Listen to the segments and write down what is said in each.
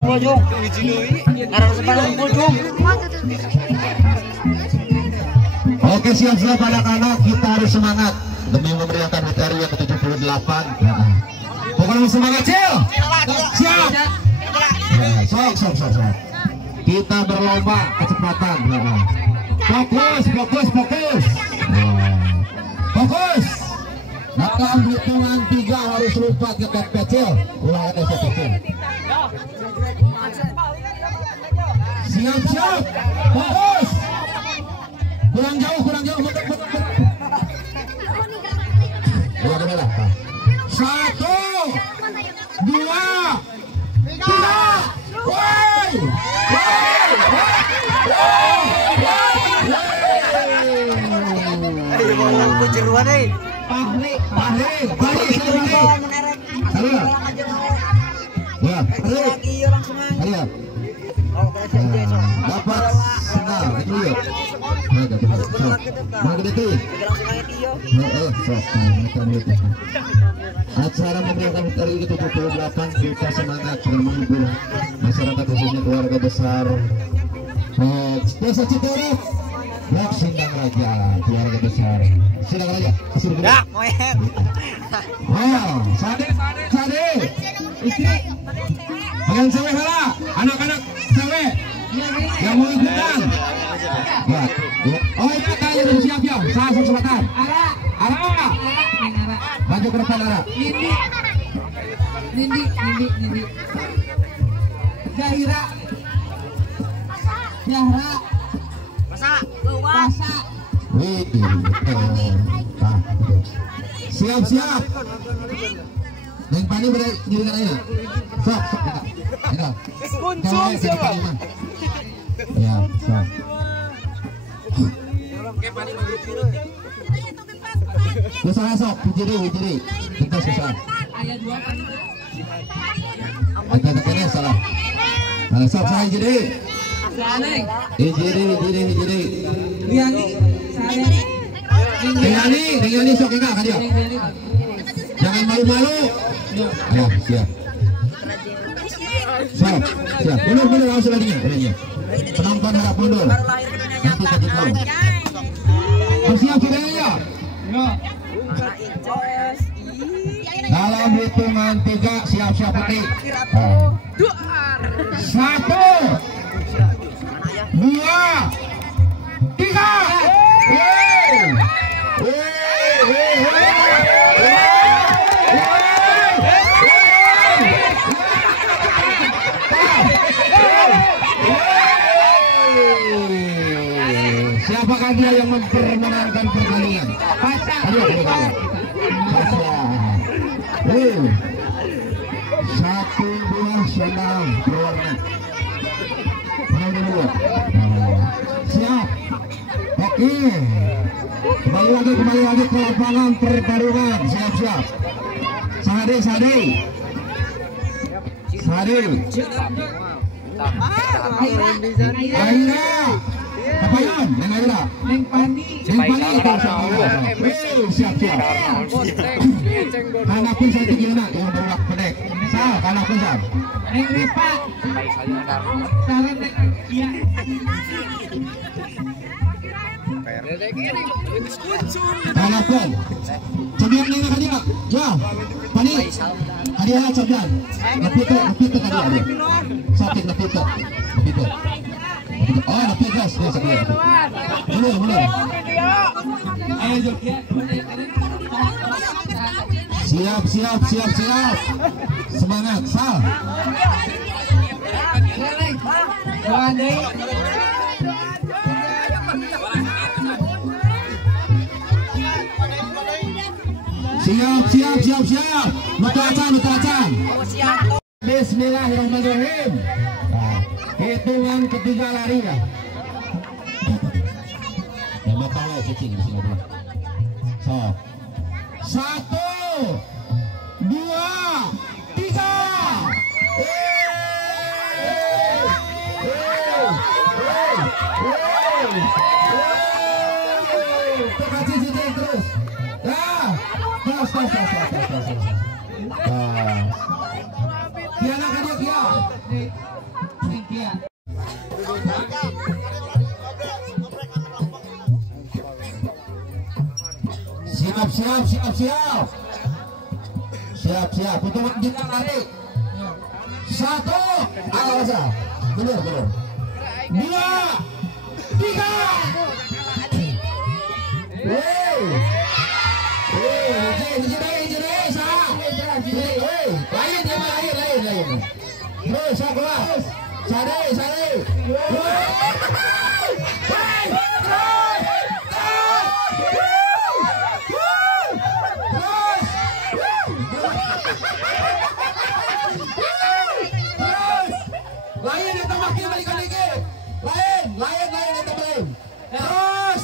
Oke, siap-siap anak-anak, kita harus semangat demi memeriahkan HTRI yang ke-78. Pokoknya semangat, Cil. Siap. Sok. Kita berlomba kecepatan. Fokus. Fokus. Dalam hitungan 3 harus lompat ke kokpit, Cil. Ulang aja, Cil. Siap. Fokus. Kurang jauh. Satu, dua, tiga. Woi. Dapat senang itu ya. Acara memeriahkan HTRI ke-78, kita semangat dengan menghibur masyarakat khususnya keluarga besar Desa Citerep, Blok Sindang Raja, keluarga besar Sindang Raja. Sade, istri, bagian cewek hala, anak-anak cewek yang mau ikutan. Oh itu kalian sudah siap ya, saya selatan. Ara. Maju ke depan Ara. Nindi. Zahira. Masa. Siap. Neng Pani berdirikan aja. Sok. Kuncung siapa? Ya, sok. Susah sok, hijiri. Kita susah. Agak-agaknya salah. Sok, saya hijiri. Hijiri. Riani, sok enggak kan dia? Jangan malu-malu. Ayo, siap. Mundur langsung lagi. Penonton harap mundur. Nanti kasih tahu. Siap semuanya. Dalam hitungan 3 siap-siap petik. 1, 2, 3. Siapakah dia yang mempermenangkan pertandingan? Satu buah sendal berwarna. Siap. Oke. Kembali lagi ke lapangan pertarungan. Siap. Sade. Aira. Apa yan? Neng Pani. Siap. Hanapin sa tigil na yung bawak pedek. Sal, hanapin sal. Neng Ripa. Saran na iya. Hanapin. Sabihan neng na kanya. Ya. Pani. Hadiah sabihan. Napito kanya. Sakit napito. Oh, napito gas. Mulai. Ayo joget. Siap. Semangat, Sal. Siap. Mutacan. Bismillahirrahmanirrahim. Hitungan ketiga lari ya. Yang tahu cicing di sini. So. 1, 2, 3. Kasih cicing terus. Terus. Kiana kan dia. Siap. Untuk kita lari. 1, awas. Benar. 2, 3. Lain. Terus kelas. Cari. Lain yang tambah kita balikan lagi. Lain yang tambah. Terus.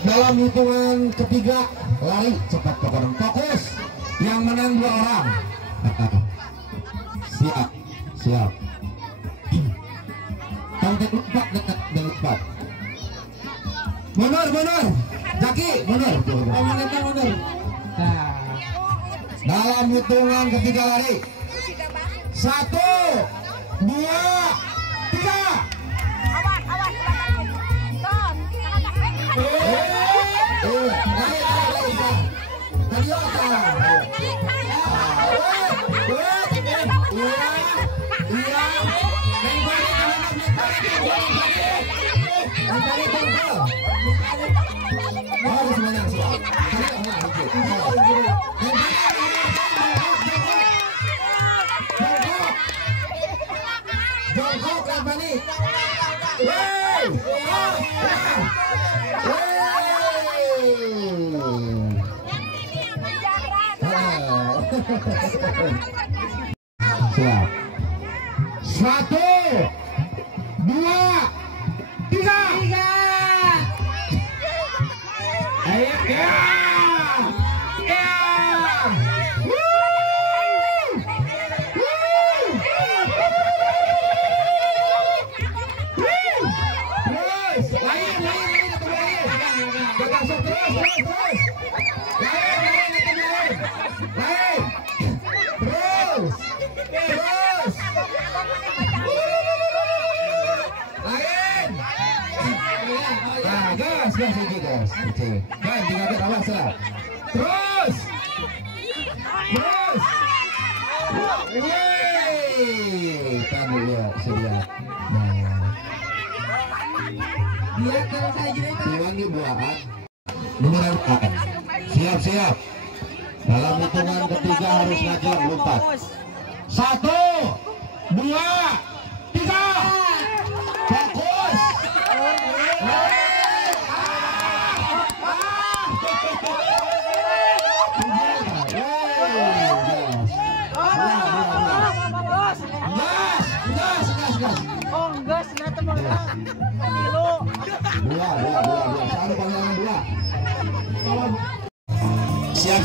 Dalam hitungan ketiga lari cepat ke orang fokus yang menang 2 orang. Siap. Tangkap 4. Mundur. Jaki mundur. Mundur. Dalam hitungan ketiga lari 1, 2, 3. Siap. 1, 2, 3. Ayo ya. Gas. Kan tinggal awas lah. Terus. Kamu lihat sedia. Dia kalau saya gini tuan dibuat. Nomor 4. Siap. Dalam hitungan ketiga harus ngajar lompat. 1, 2, 3. Fokus. Gas na teman. Kilo. Dua. Satu panggilan 2. Siap.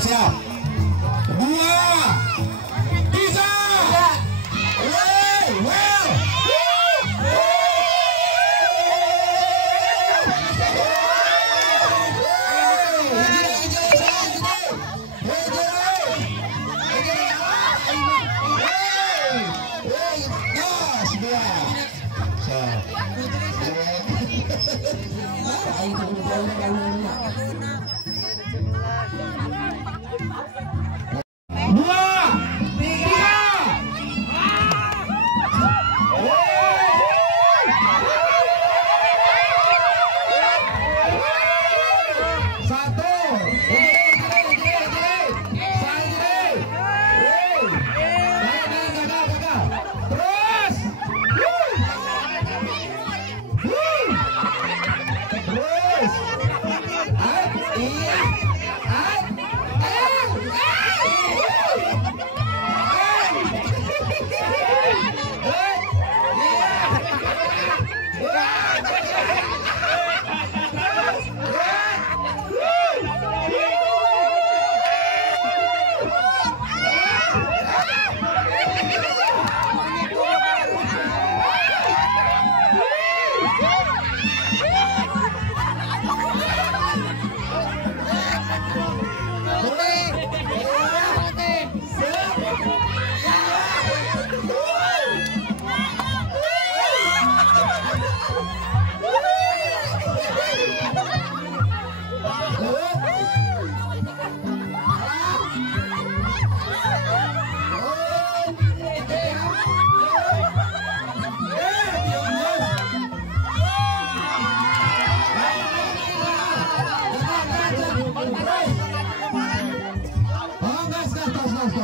2, 3.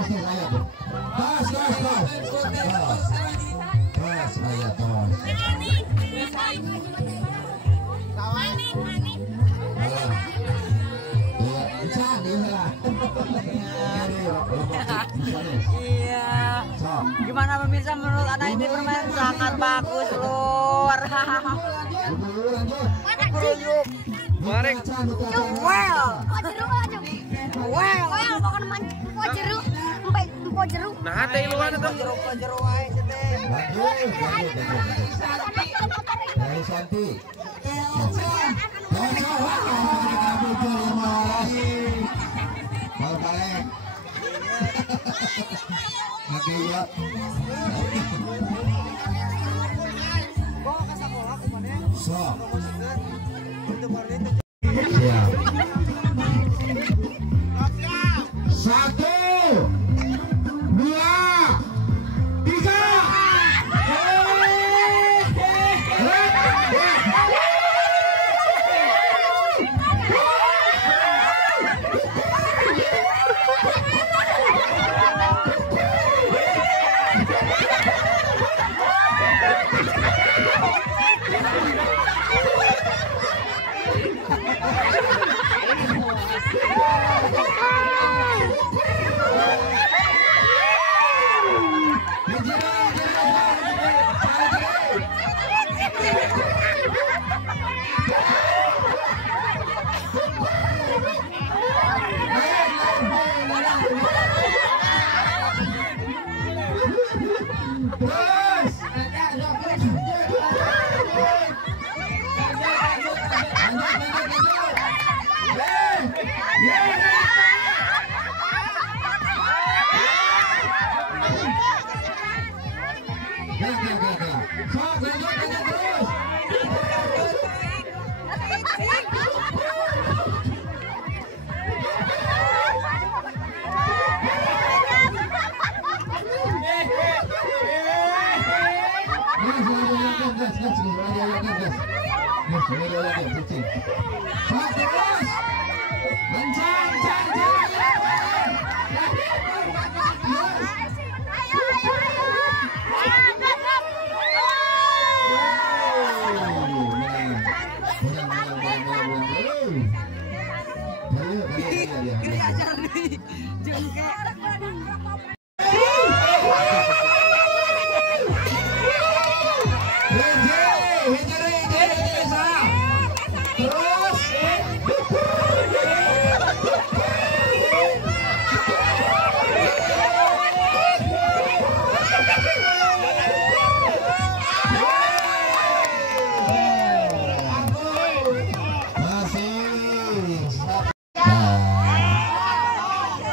Iya. Gimana pemirsa, menurut anak ini permainan sangat bagus luar. Mari. Nah, teh luar itu. Jeruk wae teh. Santi. Ya. So. Siap. 1, 2, 3.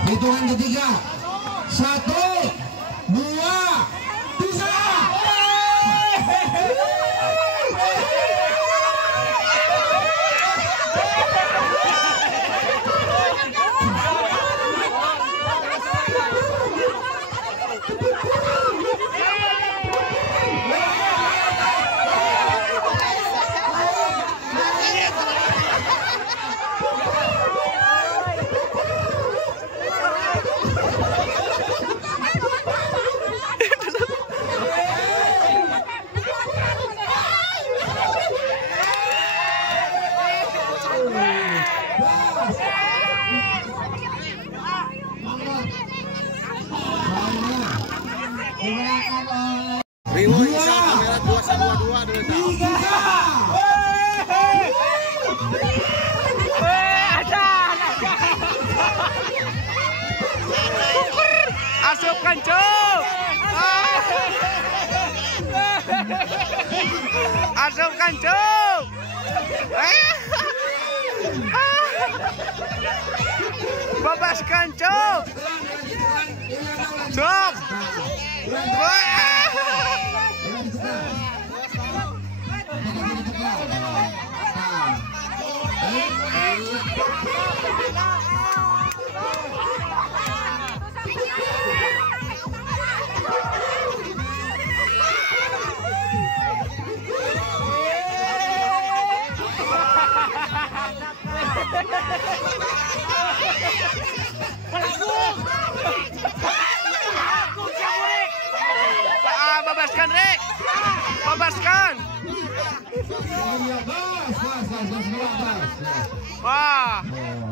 Hitungan ketiga, 1, 2, 3. Asup kancung. Asup kancung. Babas kancung. Stop. Pelaku. iya, gas, gas, gas, gas, gas, gas. Wah. Gas.